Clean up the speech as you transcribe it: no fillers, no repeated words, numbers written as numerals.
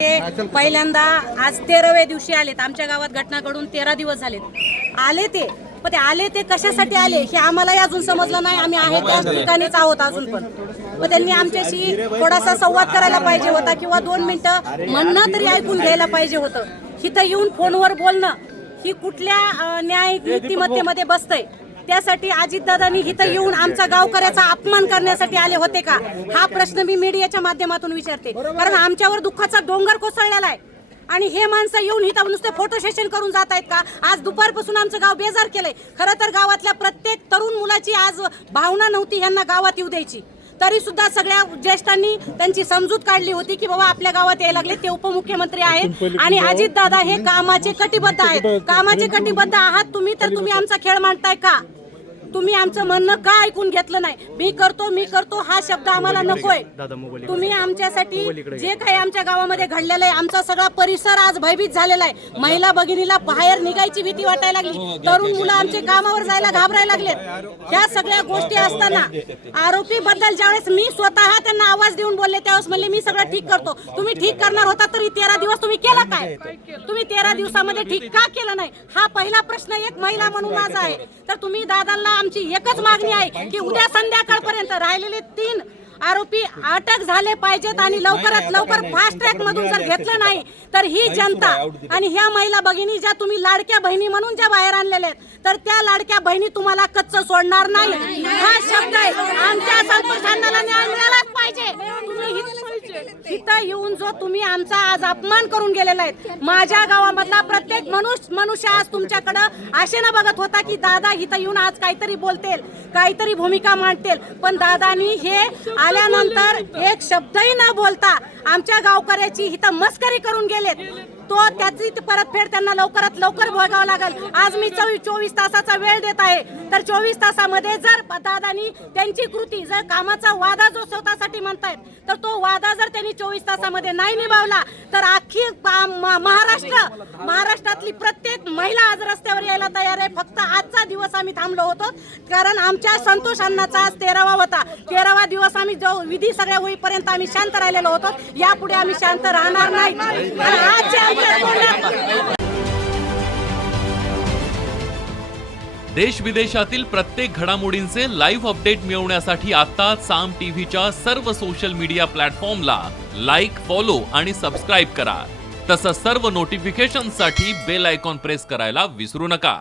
पहिल्यांदा आज 13व्या दिवशी आलेत. आमच्या गावात घटना घडून 13 दिवस झालेत. आले ते पण ते आले ते कशासाठी आले हे आम्हालाही अजून समजलं नाही. आम्ही आहे त्याच ठिकाणीच आहोत अजून पण. मग त्यांनी आमच्याशी थोडासा संवाद करायला पाहिजे होता किंवा 2 मिनिटं म्हणणं तरी ऐकून घ्यायला पाहिजे होतं. इथं येऊन फोनवर बोलणं ही कुठल्या न्याय नीतिमत्तेमध्ये बसतंय? त्यासाठी अजितदादांनी इथं येऊन आमचा गावकऱ्याचा अपमान करण्यासाठी आले होते का, हा प्रश्न मी मीडियाच्या माध्यमातून विचारते. कारण आमच्यावर दुःखाचा डोंगर कोसळलेला आहे आणि हे माणसं येऊन इथं नुसते फोटो सेशन करून जात आहेत का? आज दुपारपासून आमचं गाव बेजार केलंय. खरं तर गावातल्या प्रत्येक तरुण मुलाची आज भावना नव्हती ह्यांना गावात येऊ द्यायची, तरी सुद्धा सगळ्या ज्येष्ठांनी त्यांची समजूत काढली होती की बाबा आपल्या गावात यायला लागले. ते उपमुख्यमंत्री आहेत आणि अजितदादा हे कामाचे कटिबद्ध आहेत. कामाचे कटिबद्ध आहात तुम्ही, तर तुम्ही आमचा खेळ मांडताय का? तुम्ही आमचं म्हणणं का ऐकून घेतलं नाही? मी करतो हा शब्द आम्हाला नकोय. तुम्ही आमच्यासाठी जे काही आमच्या गावामध्ये घडलेलं आहे, आमचा सगळा परिसर आज भयभीत झालेला आहे. महिला भगिनीला बाहेर निघायची भीती वाटायला लागली. तरुण मुलं आमचे कामावर जायला घाबरायला लागलेत. ह्या सगळ्या गोष्टी असताना आरोपी बद्दल ज्यावेळेस मी स्वतः त्यांना आवाज देऊन बोलले त्यावेळेस म्हणले मी सगळं ठीक करतो. तुम्ही ठीक करणार होता तरी 13 दिवस तुम्ही केलं काय? तुम्ही 13 दिवसामध्ये ठीक का केलं नाही? हा पहिला प्रश्न एक महिला म्हणून माझा आहे. तर तुम्ही दादांना आमची एकच मागणी आहे की उद्या संध्याकाळपर्यंत राहिलेले 3 आरोपी अटक झाले पाहिजेत आणि लवकरात लवकर फास्ट ट्रॅक मधून जर घेतलं नाही तर ही जनता आणि ह्या महिला भगिनी ज्या तुम्ही लाडक्या बहिणी म्हणून ज्या बाहेर आणलेल्या आहेत, तर त्या लाडक्या बहिणी तुम्हाला कच्च सोडणार नाही. हा शब्द आहे. आमच्या संतोषांना न्याय मिळालाच पाहिजे. तुम्ही इथं येऊन जो तुम्ही आमचा आज अपमान करून गेलेला आहे, माझ्या गावामधला प्रत्येक मनुष्य आज तुमच्याकडं आशेनं बघत होता की दादा इथं येऊन आज काहीतरी बोलतील, काहीतरी भूमिका मांडतील. पण दादानी हे आल्यानंतर एक शब्दही न बोलता आमच्या गावकऱ्याची इथं मस्करी करून गेलेत. त्याची परतफेड त्यांना लवकरात लवकर भोगावं लागेल. आज मी 24 तासाचा वेळ देत आहे, तर 24 तासामध्ये जर दादानी त्यांची कृती जर कामाचा वादा जो स्वतःसाठी म्हणतायत, तर तो वादा जर त्यांनी 24 तासामध्ये नाही निभावला तर अख्खी महाराष्ट्रातली प्रत्येक महिला आज रस्त्यावर यायला तयार आहे. फक्त आजचा दिवस आम्ही थांबलो होतो कारण आमच्या संतोष अण्णाचा आज 13वा होता. 13वा दिवस आम्ही जो विधी सगळ्या होईपर्यंत आम्ही शांत राहिलेलो होतो. यापुढे आम्ही शांत राहणार नाही. देश विदेशातील प्रत्येक घडामोडींचे लाईव्ह अपडेट मिळवण्यासाठी आता साम टीव्हीच्या सर्व सोशल मीडिया प्लॅटफॉर्मला लाईक, फॉलो आणि सबस्क्राईब करा. तसंच सर्व नोटिफिकेशनसाठी बेल आयकॉन प्रेस करायला विसरू नका.